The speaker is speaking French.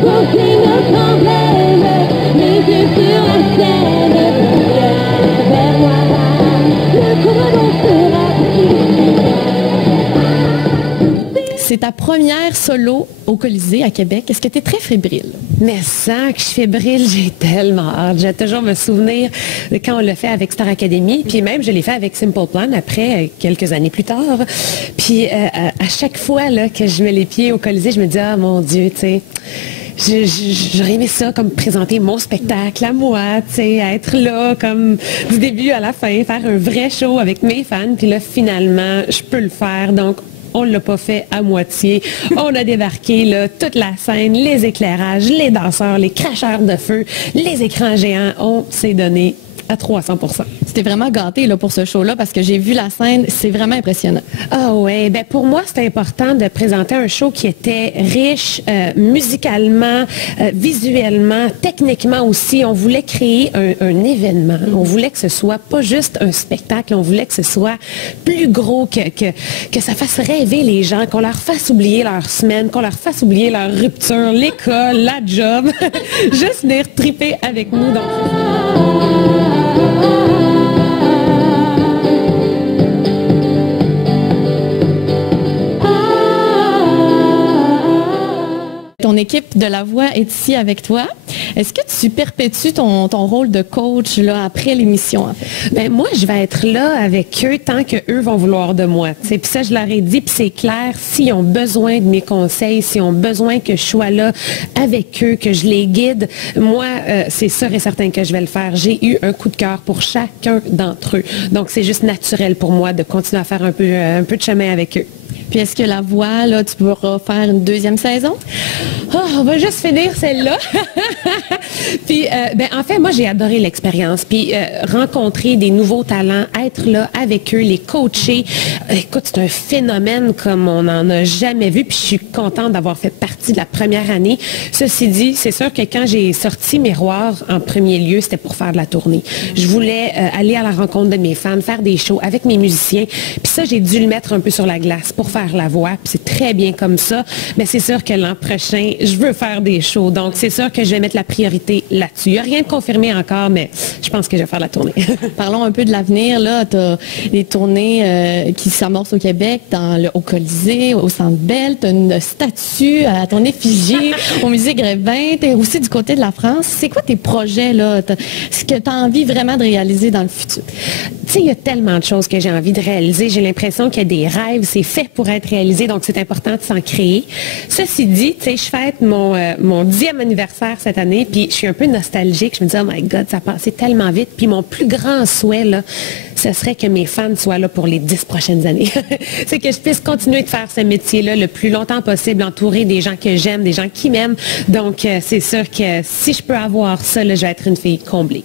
Porting notre emblème, les yeux sur la scène, vers moi là, le commandant sera C'est ta première solo au Colisée à Québec. Est-ce que tu es très fébrile? Mais sans que je fébrile, j'ai tellement hâte. Je vais toujours me souvenir de quand on l'a fait avec Star Academy, puis même je l'ai fait avec Simple Plan après, quelques années plus tard. Puis à chaque fois là, que je mets les pieds au Colisée, je me dis, ah mon Dieu, tu sais, j'aurais aimé ça comme présenter mon spectacle à moi, tu sais, être là comme du début à la fin, faire un vrai show avec mes fans, puis là finalement, je peux le faire. Donc, on ne l'a pas fait à moitié. On a débarqué là, toute la scène, les éclairages, les danseurs, les cracheurs de feu, les écrans géants. On s'est donné à 300%. C'était vraiment gâté là, pour ce show-là parce que j'ai vu la scène, c'est vraiment impressionnant. Ah ouais, ben pour moi, c'était important de présenter un show qui était riche musicalement, visuellement, techniquement aussi. On voulait créer un événement. On voulait que ce soit pas juste un spectacle, on voulait que ce soit plus gros, que ça fasse rêver les gens, qu'on leur fasse oublier leur semaine, qu'on leur fasse oublier leur rupture, l'école, la job. Juste venir triper avec nous dans Ton équipe de La Voix est ici avec toi. Est-ce que tu perpétues ton rôle de coach là, après l'émission, en fait? Ben, moi, je vais être là avec eux tant qu'eux vont vouloir de moi. Puis ça, je leur ai dit, puis c'est clair, s'ils ont besoin de mes conseils, s'ils ont besoin que je sois là avec eux, que je les guide, moi, c'est sûr et certain que je vais le faire. J'ai eu un coup de cœur pour chacun d'entre eux. Donc, c'est juste naturel pour moi de continuer à faire un peu de chemin avec eux. Puis est-ce que La Voix, là, tu pourras faire une deuxième saison? Oh, on va juste finir celle-là. Puis, ben, en fait, moi, j'ai adoré l'expérience. Puis, rencontrer des nouveaux talents, être là avec eux, les coacher. Écoute, c'est un phénomène comme on n'en a jamais vu. Puis, je suis contente d'avoir fait partie de la première année. Ceci dit, c'est sûr que quand j'ai sorti Miroir en premier lieu, c'était pour faire de la tournée. Je voulais aller à la rencontre de mes fans, faire des shows avec mes musiciens. Puis ça, j'ai dû le mettre un peu sur la glace pour faire la voix. Puis c'est très bien comme ça. Mais c'est sûr que l'an prochain, je veux faire des shows. Donc, c'est sûr que je vais mettre la priorité là-dessus. Il n'y a rien de confirmé encore, mais je pense que je vais faire la tournée. Parlons un peu de l'avenir. Tu as des tournées qui s'amorcent au Québec, au Colisée, au Centre Bell. Tu as une statue à ton effigie au Musée Grévin. Tu es aussi du côté de la France. C'est quoi tes projets, là? Ce que tu as envie vraiment de réaliser dans le futur? Tu sais, il y a tellement de choses que j'ai envie de réaliser. J'ai l'impression qu'il y a des rêves. C'est fait pour être réalisé, donc c'est important de s'en créer. Ceci dit, tu sais, je fête mon 10e anniversaire cette année, puis je suis un peu nostalgique. Je me dis, oh my God, ça a passé tellement vite. Puis mon plus grand souhait, là, ce serait que mes fans soient là pour les 10 prochaines années. C'est que je puisse continuer de faire ce métier-là le plus longtemps possible, entouré des gens que j'aime, des gens qui m'aiment. Donc, c'est sûr que si je peux avoir ça, là, je vais être une fille comblée.